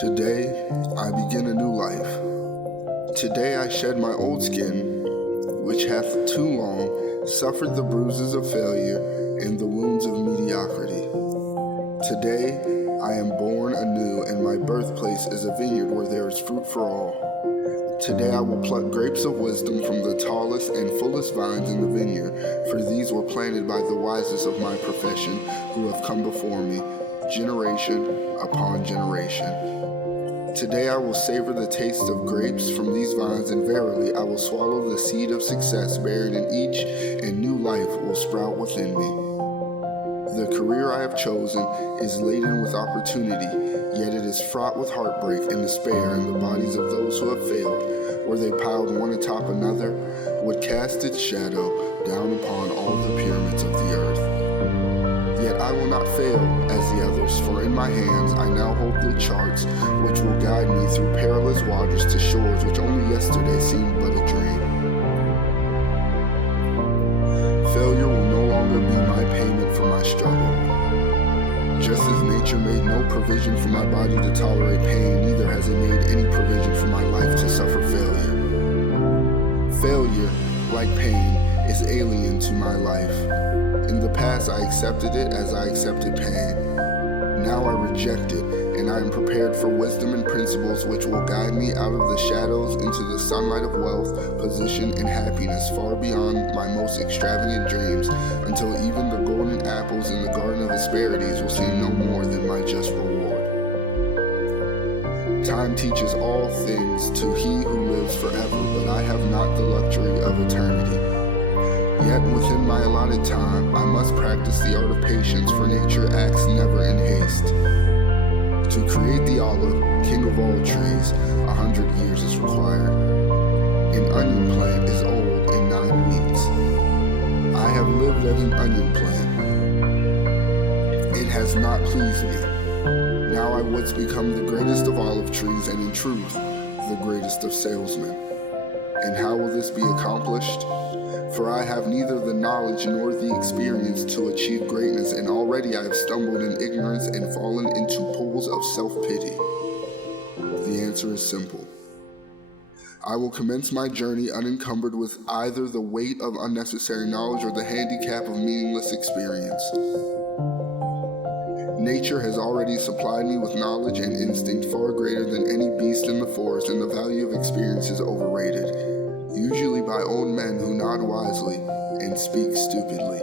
Today, I begin a new life. Today I shed my old skin, which hath too long suffered the bruises of failure and the wounds of mediocrity. Today, I am born anew, and my birthplace is a vineyard where there is fruit for all. Today I will pluck grapes of wisdom from the tallest and fullest vines in the vineyard, for these were planted by the wisest of my profession who have come before me, generation upon generation. Today I will savor the taste of grapes from these vines, and verily I will swallow the seed of success buried in each, and new life will sprout within me. The career I have chosen is laden with opportunity, yet it is fraught with heartbreak and despair, and the bodies of those who have failed, where they piled one atop another, would cast its shadow down upon all the pyramids of the earth. Yet I will not fail as the others, for in my hands I now hold the charts which will guide me through perilous waters to shores which only yesterday seemed but a dream. Failure will no longer be my payment for my struggle. Just as nature made no provision for my body to tolerate pain, neither has it made any provision for my life to suffer failure. Failure, like pain, is alien to my life. In the past, I accepted it as I accepted pain. Now I reject it, and I am prepared for wisdom and principles which will guide me out of the shadows into the sunlight of wealth, position, and happiness far beyond my most extravagant dreams, until even the golden apples in the Garden of Hesperides will seem no more than my just reward. Time teaches all things to he who lives forever, but I have not the luxury of eternity. Yet within my allotted time, I must practice the art of patience, for nature acts never in haste. To create the olive, king of all trees, 100 years is required. An onion plant is old in 9 weeks. I have lived as an onion plant. It has not pleased me. Now I would become the greatest of olive trees, and in truth, the greatest of salesmen. And how will this be accomplished? For I have neither the knowledge nor the experience to achieve greatness, and already I have stumbled in ignorance and fallen into pools of self-pity. The answer is simple. I will commence my journey unencumbered with either the weight of unnecessary knowledge or the handicap of meaningless experience. Nature has already supplied me with knowledge and instinct far greater than any beast in the forest, and the value of experience is overrated, usually by old men who nod wisely and speak stupidly.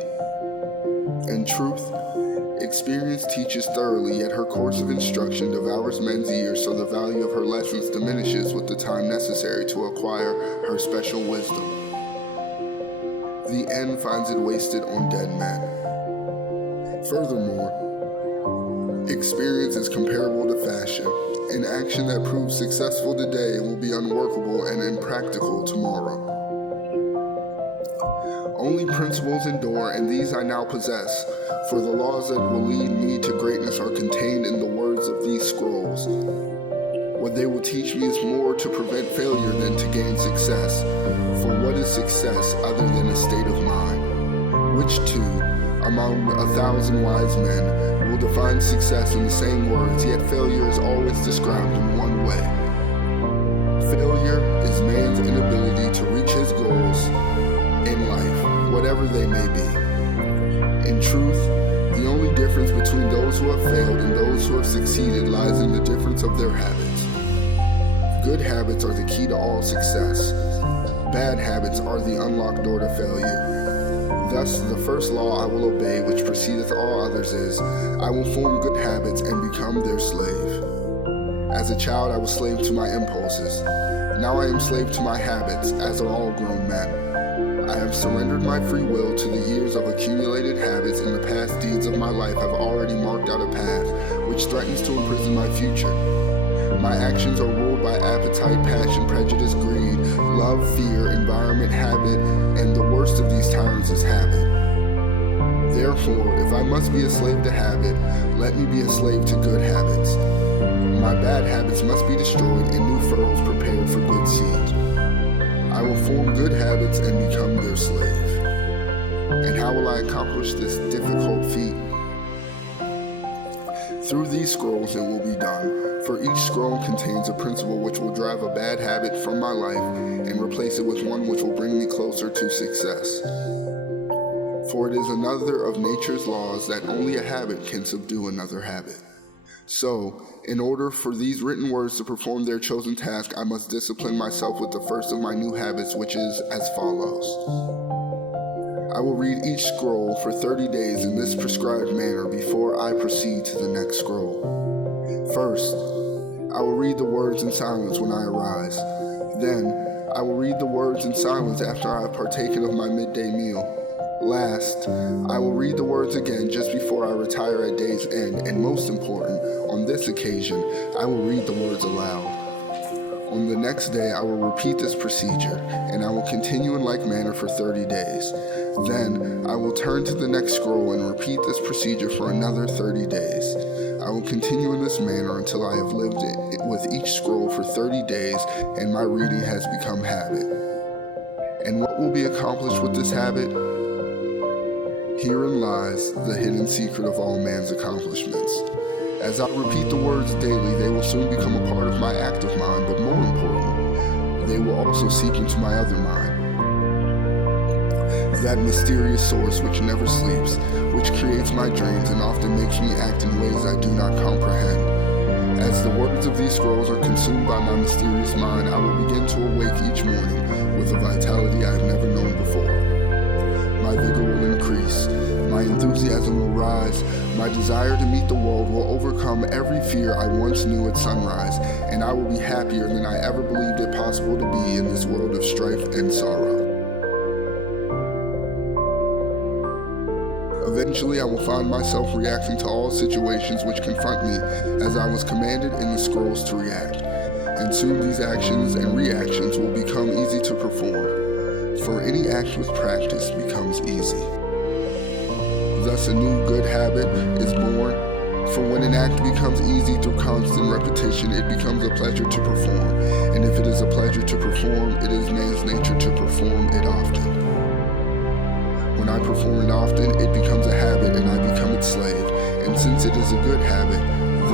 In truth, experience teaches thoroughly, yet her course of instruction devours men's years, so the value of her lessons diminishes with the time necessary to acquire her special wisdom. The end finds it wasted on dead men. Furthermore, experience is comparable to fashion. An action that proves successful today will be unworkable and impractical tomorrow. Only principles endure, and these I now possess, for the laws that will lead me to greatness are contained in the words of these scrolls. What they will teach me is more to prevent failure than to gain success, for what is success other than a state of mind? Which two, among 1,000 wise men, will define success in the same words, yet failure is always described in one way. Failure is man's inability to reach his goals in life, whatever they may be. In truth, the only difference between those who have failed and those who have succeeded lies in the difference of their habits. Good habits are the key to all success. Bad habits are the unlocked door to failure. Thus, the first law I will obey, which precedeth all others, is, I will form good habits and become their slave. As a child, I was slave to my impulses. Now I am slave to my habits, as are all grown men. I have surrendered my free will to the years of accumulated habits, and the past deeds of my life have already marked out a path which threatens to imprison my future. My actions are ruled by appetite, passion, prejudice, greed, love, fear, environment, habit, and the worst of these tyrants is habit. Therefore, if I must be a slave to habit, let me be a slave to good habits. My bad habits must be destroyed and new furrows prepared for good seed. I will form good habits and become their slave. And how will I accomplish this difficult feat? Through these scrolls it will be done, for each scroll contains a principle which will drive a bad habit from my life and replace it with one which will bring me closer to success. For it is another of nature's laws that only a habit can subdue another habit. So, in order for these written words to perform their chosen task, I must discipline myself with the first of my new habits, which is as follows. I will read each scroll for 30 days in this prescribed manner before I proceed to the next scroll. First, I will read the words in silence when I arise. Then, I will read the words in silence after I have partaken of my midday meal. Last, I will read the words again just before I retire at day's end, and most important, on this occasion, I will read the words aloud. On the next day, I will repeat this procedure, and I will continue in like manner for 30 days. Then, I will turn to the next scroll and repeat this procedure for another 30 days. I will continue in this manner until I have lived with each scroll for 30 days and my reading has become habit. And what will be accomplished with this habit? Herein lies the hidden secret of all man's accomplishments. As I repeat the words daily, they will soon become a part of my active mind, but more important, they will also seep into my other mind. That mysterious source which never sleeps, which creates my dreams and often makes me act in ways I do not comprehend. As the words of these scrolls are consumed by my mysterious mind, I will begin to awake each morning with a vitality I have never known before. My vigor will increase, my enthusiasm will rise, my desire to meet the world will overcome every fear I once knew at sunrise, and I will be happier than I ever believed it possible to be in this world of strife and sorrow. Eventually, I will find myself reacting to all situations which confront me as I was commanded in the scrolls to react, and soon these actions and reactions will become easy to perform. For any act with practice becomes easy. Thus a new good habit is born, for when an act becomes easy through constant repetition, it becomes a pleasure to perform, and if it is a pleasure to perform, it is man's nature to perform it often. When I perform it often, it becomes a habit and I become its slave, and since it is a good habit,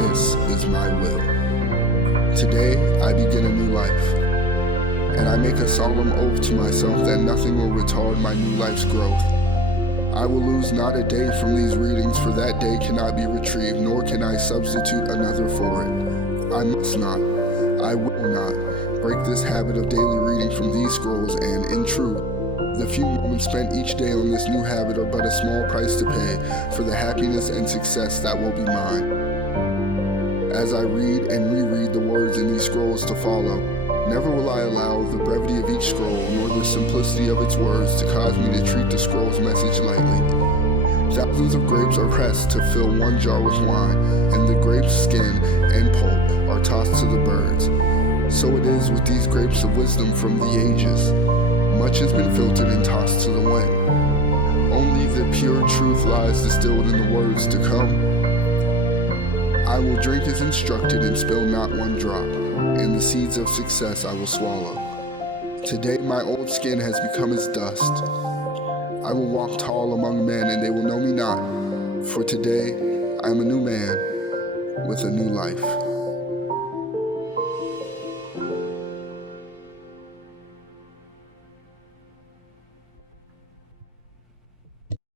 this is my will. Today, I begin a new life. And I make a solemn oath to myself that nothing will retard my new life's growth. I will lose not a day from these readings, for that day cannot be retrieved, nor can I substitute another for it. I must not, I will not, break this habit of daily reading from these scrolls, and in truth, the few moments spent each day on this new habit are but a small price to pay for the happiness and success that will be mine. As I read and reread the words in these scrolls to follow, never will I allow the brevity of each scroll nor the simplicity of its words to cause me to treat the scroll's message lightly. Thousands of grapes are pressed to fill one jar with wine, and the grape's skin and pulp are tossed to the birds. So it is with these grapes of wisdom from the ages. Much has been filtered and tossed to the wind. Only the pure truth lies distilled in the words to come. I will drink as instructed and spill not one drop, and the seeds of success I will swallow. Today my old skin has become as dust. I will walk tall among men and they will know me not, for today I am a new man with a new life.